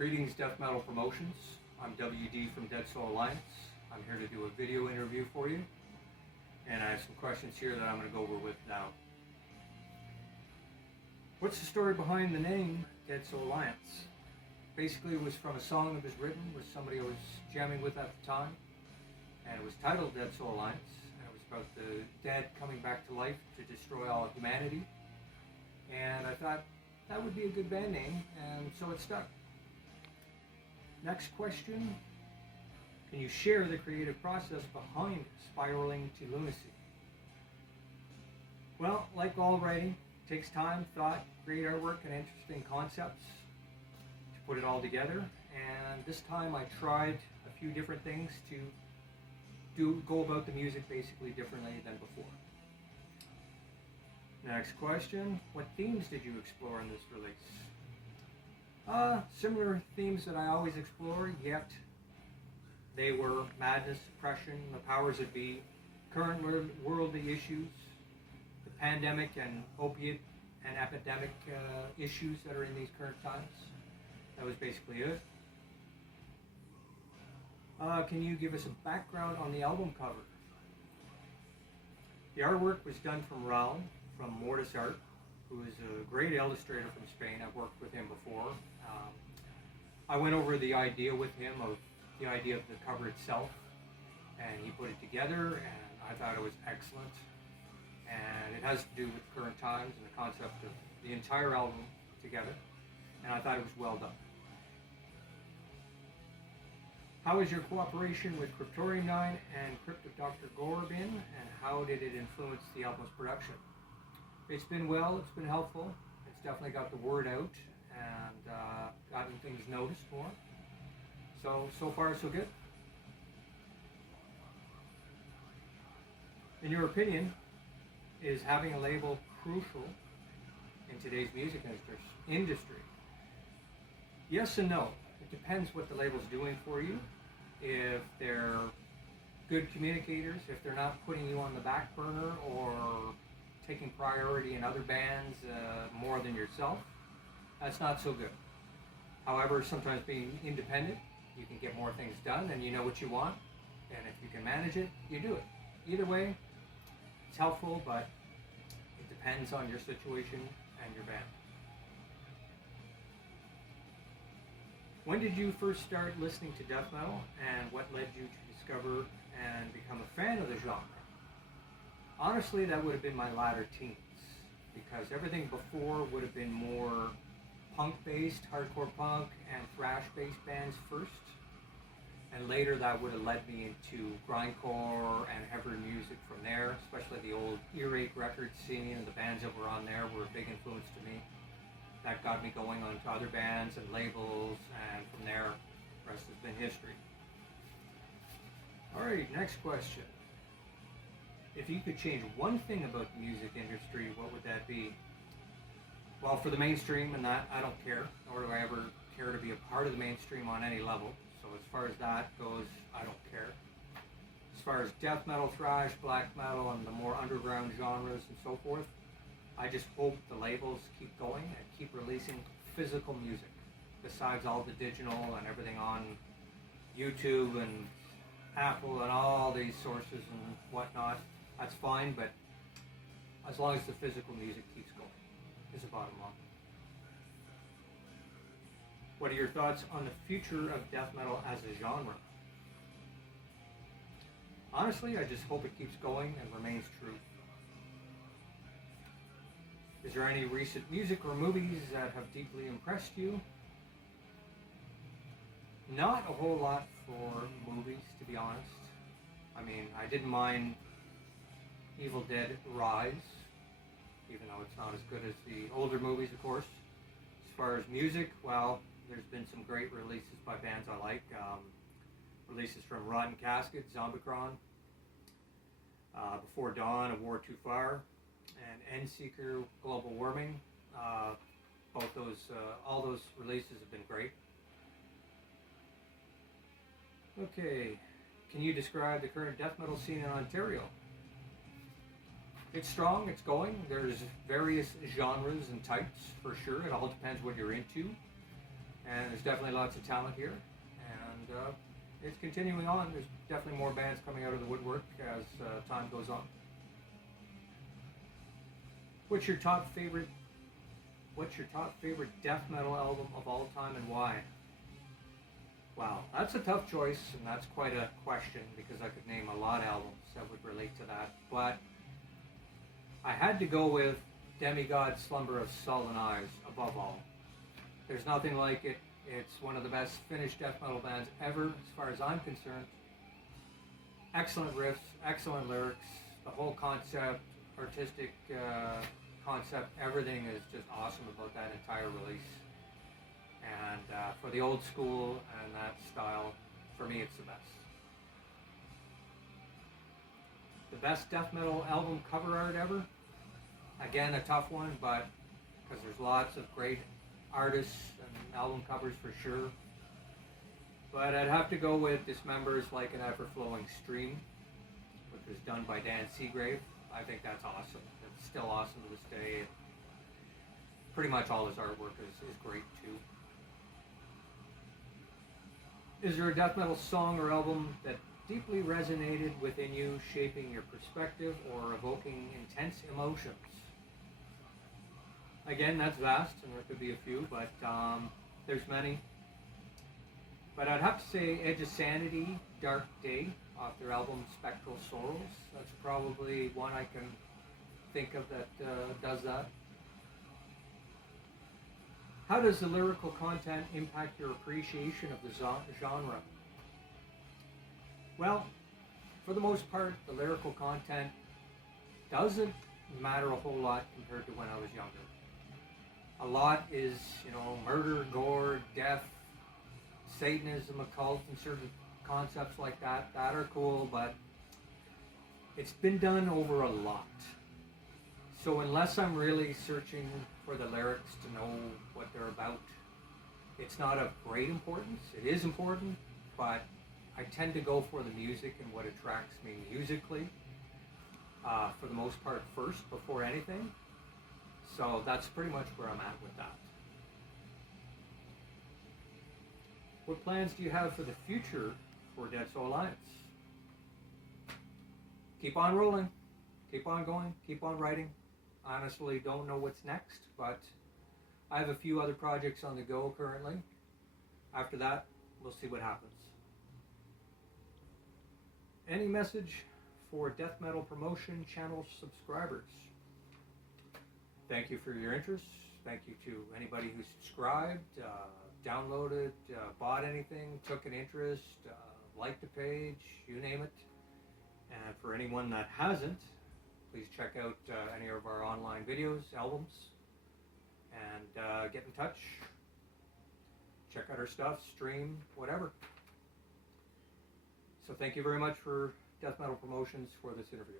Greetings, Death Metal Promotions. I'm WD from DeadSoulAlliance. I'm here to do a video interview for you, and I have some questions here that I'm going to go over with now. What's the story behind the name DeadSoulAlliance? Basically, it was from a song that was written with somebody I was jamming with at the time, and it was titled DeadSoulAlliance, and it was about the dead coming back to life to destroy all of humanity, and I thought that would be a good band name, and so it stuck. Next question, can you share the creative process behind spiraling to lunacy? Well, like all writing, it takes time, thought, great artwork, and interesting concepts to put it all together. And this time I tried a few different things to go about the music basically differently than before. Next question, what themes did you explore in this release? Similar themes that I always explore, yet they were madness, oppression, the powers that be, current worldly issues, the pandemic and opiate and epidemic issues that are in these current times. That was basically it. Can you give us a background on the album cover? The artwork was done from Raul, from Mortis Art, who is a great illustrator from Spain. I've worked with him before. I went over the idea with him of the idea of the cover itself, and he put it together, and I thought it was excellent. And it has to do with current times and the concept of the entire album together, and I thought it was well done. How has your cooperation with Cryptorium 9 and Crypt of Dr. Gore been, and how did it influence the album's production? It's been well, it's been helpful, it's definitely got the word out, and gotten things noticed more. So far so good. In your opinion, is having a label crucial in today's music industry? Yes and no. It depends what the label's doing for you. If they're good communicators, if they're not putting you on the back burner or taking priority in other bands more than yourself, that's not so good. However, sometimes being independent, you can get more things done and you know what you want, and if you can manage it, you do it. Either way, it's helpful, but it depends on your situation and your band. When did you first start listening to death metal, and what led you to discover and become a fan of the genre? Honestly, that would have been my latter teens, because everything before would have been more punk-based, hardcore punk, and thrash-based bands first, and later that would have led me into grindcore and heavier music from there, especially the old earache record scene, and the bands that were on there were a big influence to me. That got me going on to other bands and labels, and from there, the rest has been history. Alright, next question. If you could change one thing about the music industry, what would that be? Well, for the mainstream and that, I don't care, nor do I ever care to be a part of the mainstream on any level. So as far as that goes, I don't care. As far as death metal, thrash, black metal, and the more underground genres and so forth, I just hope the labels keep going and keep releasing physical music, besides all the digital and everything on YouTube and Apple and all these sources and whatnot. That's fine, but as long as the physical music keeps going, is the bottom line. What are your thoughts on the future of death metal as a genre? Honestly, I just hope it keeps going and remains true. Is there any recent music or movies that have deeply impressed you? Not a whole lot for movies, to be honest. I mean, I didn't mind Evil Dead Rise, even though it's not as good as the older movies, of course. As far as music, well, there's been some great releases by bands I like. Releases from Rotten Casket, Zombicron, Before Dawn, A War Too Far, and Endseeker, Global Warming. All those releases have been great. Okay, can you describe the current death metal scene in Ontario? It's strong, it's going. There's various genres and types for sure. It all depends what you're into. and there's definitely lots of talent here, and it's continuing on. There's definitely more bands coming out of the woodwork as time goes on. What's your top favorite death metal album of all time, and why? Wow, that's a tough choice, and that's quite a question, because I could name a lot of albums that would relate to that. But I had to go with Demigod Slumber of Sullen Eyes above all. There's nothing like it. It's one of the best Finnish death metal bands ever, as far as I'm concerned. Excellent riffs, excellent lyrics, the whole concept, artistic concept, everything is just awesome about that entire release. And for the old school and that style, for me, it's the best. The best death metal album cover art ever? Again, a tough one, but because there's lots of great artists and album covers for sure. But I'd have to go with Dismember's Like an Ever-Flowing Stream, which was done by Dan Seagrave. I think that's awesome. It's still awesome to this day. Pretty much all his artwork is great too. Is there a death metal song or album that deeply resonated within you, shaping your perspective or evoking intense emotions? Again, that's vast, and there could be a few, but there's many. But I'd have to say Edge of Sanity, Dark Day, off their album Spectral Sorrows. That's probably one I can think of that does that. How does the lyrical content impact your appreciation of the genre? Well, for the most part, the lyrical content doesn't matter a whole lot compared to when I was younger. A lot is, murder, gore, death, Satanism, occult, and certain concepts like that are cool, but it's been done over a lot. So unless I'm really searching for the lyrics to know what they're about, it's not of great importance. It is important, but I tend to go for the music and what attracts me musically, for the most part first, before anything. So that's pretty much where I'm at with that. What plans do you have for the future for DeadSoulAlliance? Keep on rolling, keep on going, keep on writing. Honestly, don't know what's next, but I have a few other projects on the go currently. After that, we'll see what happens. Any message for Death Metal Promotion Channel subscribers? Thank you for your interest. Thank you to anybody who subscribed, downloaded, bought anything, took an interest, liked the page, you name it. And for anyone that hasn't, please check out any of our online videos, albums, and get in touch. Check out our stuff, stream, whatever. So thank you very much for Death Metal Promotions for this interview.